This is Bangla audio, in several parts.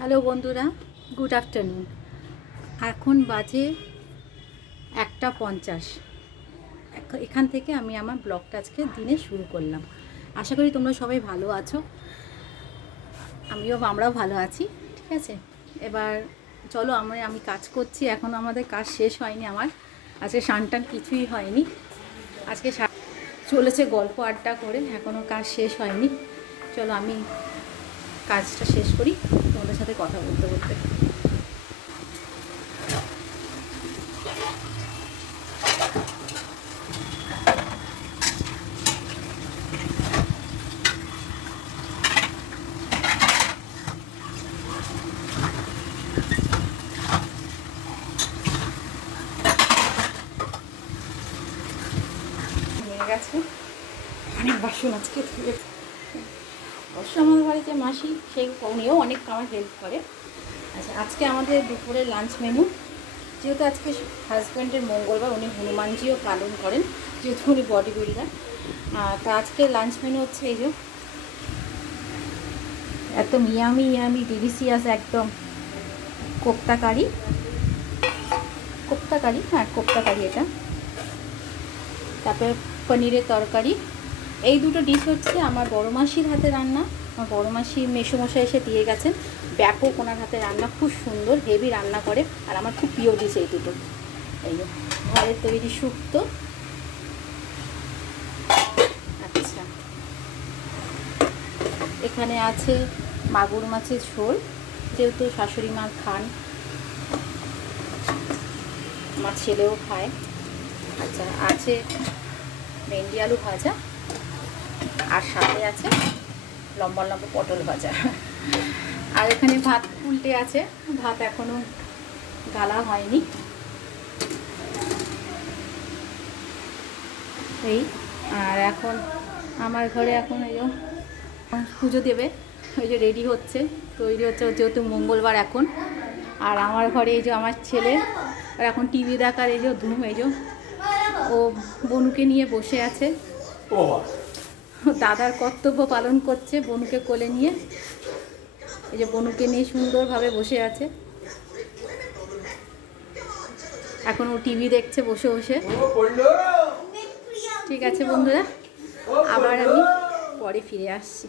হ্যালো বন্ধুরা, গুড আফটারনুন। এখন বাজে 1:50। এখান থেকে আমি আমার ব্লগটা আজকে দিনে শুরু করলাম। আশা করি তোমরা সবাই ভালো আছো, আমরাও ভালো আছি। ঠিক আছে, এবার চলো আমি কাজ করছি। এখনও আমাদের কাজ শেষ হয়নি। আমার আজকে স্নান কিছুই হয়নি। আজকে চলেছে গল্প আড্ডা করে, এখনও কাজ শেষ হয়নি। চলো আমি কাজটা শেষ করি তোমাদের সাথে কথা বলতে বলতে। গেছে অনেক বাসন আজকে ধুয়ে। অবশ্য আমাদের বাড়িতে মাসি উনিও অনেক আমার হেল্প করে। আচ্ছা, আজকে আমাদের দুপুরের লাঞ্চ মেনু, যেহেতু আজকে হাজব্যান্ডের মঙ্গলবার, উনি হনুমানজিও পালন করেন, যেহেতু উনি বডি বিল্ডার। তা আজকে লাঞ্চ মেনু হচ্ছে এই যে একদম ইয়ামি ডিলিশিয়াস একদম কোপ্তা কারি। হ্যাঁ, কোপ্তা কারি এটা। তারপরে পনিরের তরকারি। এই দুটো ডিশ হচ্ছে আমার বড় মাসির হাতে রান্না। আমার বড় মাসি মেসোমশাই এসে দিয়ে গেছেন। ব্যাপক ওনার হাতে রান্না, খুব সুন্দর হেভি রান্না করে। আর আমার খুব প্রিয় ডিশ এই দুটো। এই যে ঘরের তৈরি শুক্তো। আচ্ছা, এখানে আছে মাগুর মাছের ঝোল, যেহেতু শাশুড়ি মা খান, আমার ছেলেও খায়। আচ্ছা, আছে ভেন্ডি আলু ভাজা, আর সাথে আছে লম্বা লম্বা পটল ভাজা। আর এখানে ভাত উল্টে আছে, ভাত এখনো গালা হয়নি। এই আর এখন আমার ঘরে এখন এই যে পুজো দেবে, ওই যে রেডি হচ্ছে, তৈরি হচ্ছে, যেহেতু মঙ্গলবার এখন। আর আমার ঘরে এই যে আমার ছেলে আর এখন টিভি দেখার এই যে ধুম, এই যে ও বনুকে নিয়ে বসে আছে, দাদার কর্তব্য পালন করছে বনুকে কোলে নিয়ে। এই যে বনুকে নিয়ে সুন্দরভাবে বসে আছে, এখন ও টিভি দেখছে বসে বসে। ঠিক আছে বন্ধুরা, আবার আমি পরে ফিরে আসছি।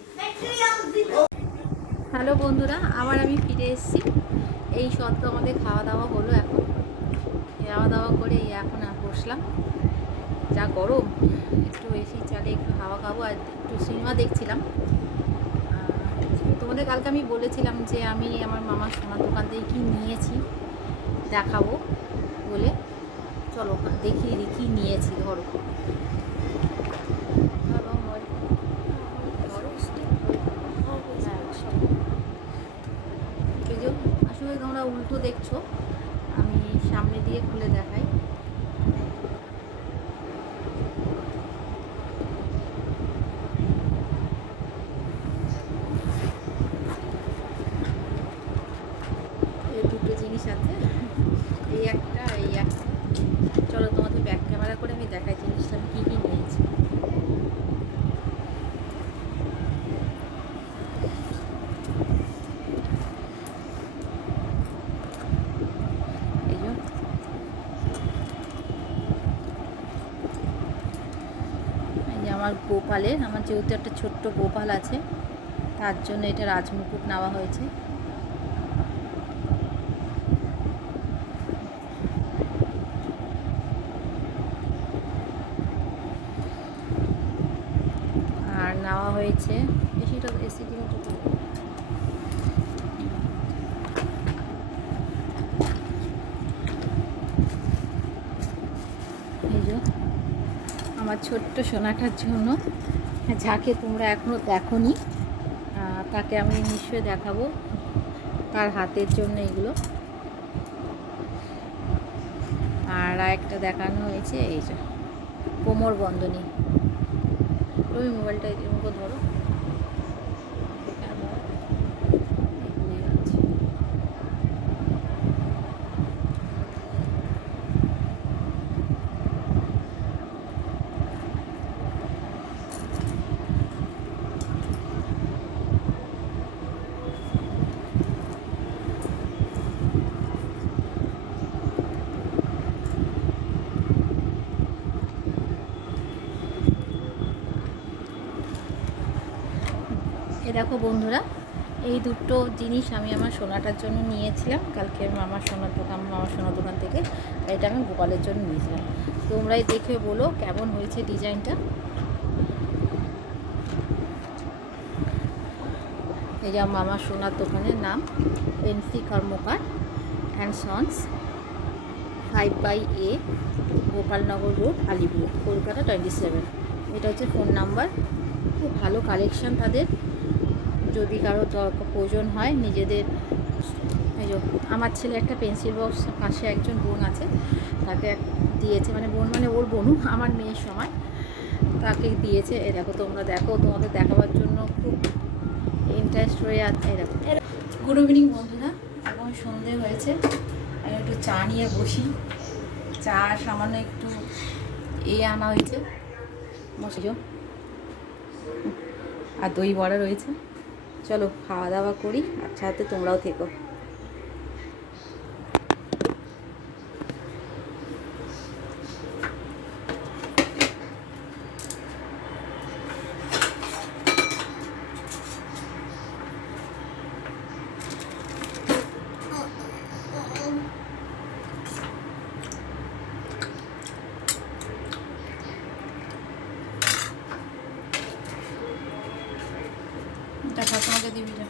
হ্যালো বন্ধুরা, আবার আমি ফিরে এসেছি। এই সদ্য আমাদের খাওয়া দাওয়া হলো। এখন খাওয়া দাওয়া করে এখন বসলাম। যা গরম, একটু এসি চালে একটু হাওয়া খাবো আর একটু সিনেমা দেখছিলাম। তোমাদের কালকে আমি বলেছিলাম যে আমি আমার মামার সোনার দোকান থেকে কী নিয়েছি দেখাবো বলে। চলো দেখিয়ে দিই কী নিয়েছি। ধরো আসলে তোমরা উল্টো দেখছো, আমি সামনে দিয়ে খুলে দেখাই। এই দুটো জিনিস আছে, এই একটা। চলো তোমাদের ব্যাক ক্যামেরা করে আমি দেখাই জিনিসটা আমি কী কী নিয়েছি। আমার গোপালের, আমার যেহেতু একটা ছোট্ট গোপাল আছে, তার জন্য এটা রাজমুকুট নেওয়া হয়েছে। আর নেওয়া হয়েছে এসিটা, এসিটি এই যে আমার ছোট্ট সোনাটার জন্য, যাকে তোমরা এখনও দেখোনি, তাকে আমি নিশ্চয়ই দেখাবো। তার হাতের জন্য এগুলো। আর একটা দেখানো হয়েছে এই যে কোমর বন্ধনী। তুমি মোবাইলটা এরকম ধরো, এ দেখো বন্ধুরা, এই দুটো জিনিস আমি আমার সোনাটার জন্য নিয়েছিলাম কালকে মামার সোনার দোকান থেকে। এটা আমি গোপালের জন্য নিয়েছিলাম। তোমরাই দেখে বলো কেমন হয়েছে ডিজাইনটা। এই যে মামার সোনার দোকানের নাম NC Karmakar and sons, 5/A Gopalnagar road, Alipur, Kolkata 27। এটা হচ্ছে ফোন নাম্বার। খুব ভালো কালেকশান তাদের। যদি কারো প্রয়োজন হয় নিজেদের, এই যে আমার ছেলে একটা পেন্সিল বক্স, পাশে একজন বোন আছে তাকে দিয়েছে, মানে বোন মানে ওর বোনও আমার মেয়ের সময় তাকে দিয়েছে। এ দেখো, তোমরা দেখো, তোমাদের দেখাবার জন্য খুব ইন্টারেস্ট হয়ে আছে। এই দেখো। গুড ইভিনিং বন্ধুরা, এখন সন্ধে হয়েছে, আমি একটু চা নিয়ে বসি। চা সামান্য একটু আনা হয়েছে মশিও, আর দই বড়া রয়েছে। চলো খাওয়া দাওয়া করি, আর সাথে তোমরাও থেকো। দেখা তোমাকে দিবি না।